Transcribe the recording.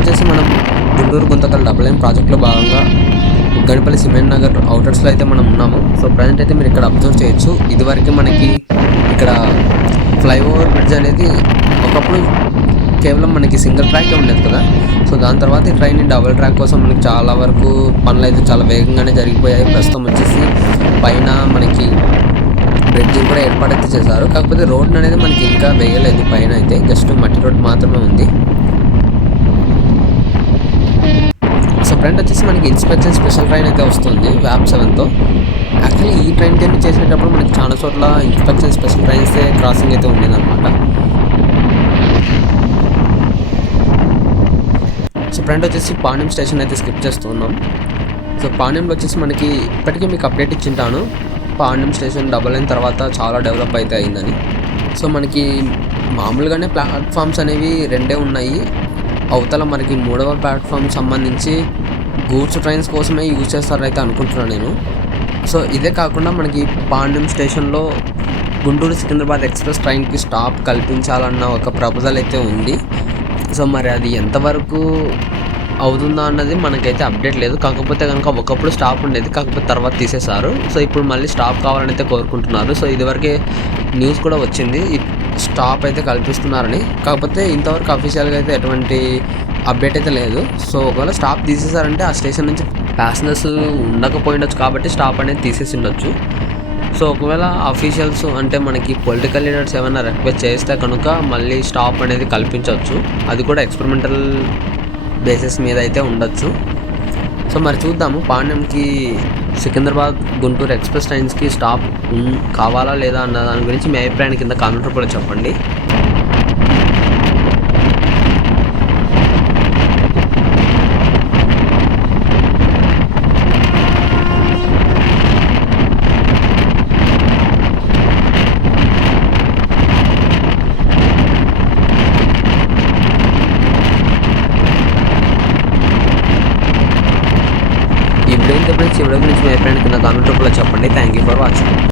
వచ్చేసి మనం Guntur Guntakal double line ప్రాజెక్ట్లో భాగంగా ఉగ్గనిపల్లి సిమెంట్ నగర్ అవుటర్స్లో అయితే మనం ఉన్నాము. సో ప్రజెంట్ అయితే మీరు ఇక్కడ అబ్జర్వ్ చేయొచ్చు. ఇదివరకు మనకి ఇక్కడ ఫ్లైఓవర్ బ్రిడ్జ్ అనేది ఒకప్పుడు కేవలం మనకి సింగిల్ ట్రాకే ఉండేది కదా. సో దాని తర్వాత ఈ ట్రైన్ డబుల్ ట్రాక్ కోసం మనకి చాలా వరకు పనులు అయితే చాలా వేగంగానే జరిగిపోయాయి. ప్రస్తుతం వచ్చేసి పైన మనకి బ్రిడ్జ్ కూడా ఏర్పాటైతే చేశారు. కాకపోతే రోడ్ అనేది మనకి ఇంకా వేయలేదు. పైన అయితే జస్ట్ మట్టి రోడ్ మాత్రమే ఉంది. సో ఫ్రెండ్ వచ్చేసి మనకి ఇన్స్పెక్షన్ స్పెషల్ ట్రైన్ అయితే వస్తుంది వ్యాప్ 7తో. యాక్చువల్లీ ఈ ట్రైన్ జర్నీ చేసేటప్పుడు మనకి చాలా చోట్ల ఇన్స్పెక్షన్ స్పెషల్ ట్రైన్సే క్రాసింగ్ అయితే ఉండేదన్నమాట. సో ఫ్రెండ్ వచ్చేసి పాణ్యం స్టేషన్ అయితే స్కిప్ చేస్తున్నాం. సో పాణ్యంలో వచ్చేసి మనకి ఇప్పటికీ మీకు అప్డేట్ ఇచ్చింటాను. పాణ్యం స్టేషన్ డబుల్ లైన్ తర్వాత చాలా డెవలప్ అయితే అయిందని. సో మనకి మామూలుగానే ప్లాట్ఫామ్స్ అనేవి రెండే ఉన్నాయి. అవతల మనకి 3వ ప్లాట్ఫామ్ సంబంధించి గూడ్స్ ట్రైన్స్ కోసమే యూజ్ చేస్తారైతే అనుకుంటున్నాను నేను. సో ఇదే కాకుండా మనకి పాండ్యం స్టేషన్లో గుంటూరు సికింద్రాబాద్ ఎక్స్ప్రెస్ ట్రైన్కి స్టాప్ కల్పించాలన్న ఒక ప్రపోజల్ అయితే ఉంది. సో మరి అది ఎంతవరకు అవుతుందా అన్నది మనకైతే అప్డేట్ లేదు. కాకపోతే కనుక ఒకప్పుడు స్టాప్ ఉండేది, కాకపోతే తర్వాత తీసేశారు. సో ఇప్పుడు మళ్ళీ స్టాప్ కావాలని అయితే కోరుకుంటున్నారు. సో ఇదివరకే న్యూస్ కూడా వచ్చింది స్టాప్ అయితే కల్పిస్తున్నారని. కాకపోతే ఇంతవరకు అఫీషియల్గా అయితే ఎటువంటి అప్డేట్ అయితే లేదు. సో ఒకవేళ స్టాప్ తీసేశారంటే ఆ స్టేషన్ నుంచి ప్యాసింజర్స్ ఉండకపోయిండొచ్చు కాబట్టి స్టాప్ అనేది తీసేసి ఉండొచ్చు. సో ఒకవేళ అఫీషియల్స్ అంటే మనకి పొలిటికల్ లీడర్స్ ఏమైనా రిక్వెస్ట్ చేస్తే కనుక మళ్ళీ స్టాప్ అనేది కల్పించవచ్చు. అది కూడా ఎక్స్పెరిమెంటల్ బేసిస్ మీద అయితే ఉండొచ్చు. సో మరి చూద్దాము పాండ్యంకి సికింద్రాబాద్ గుంటూరు ఎక్స్ప్రెస్ ట్రైన్స్కి స్టాప్ కావాలా లేదా అన్న దాని గురించి మీ అభిప్రాయాన్ని కింద కామెంట్ రూపంలో చెప్పండి.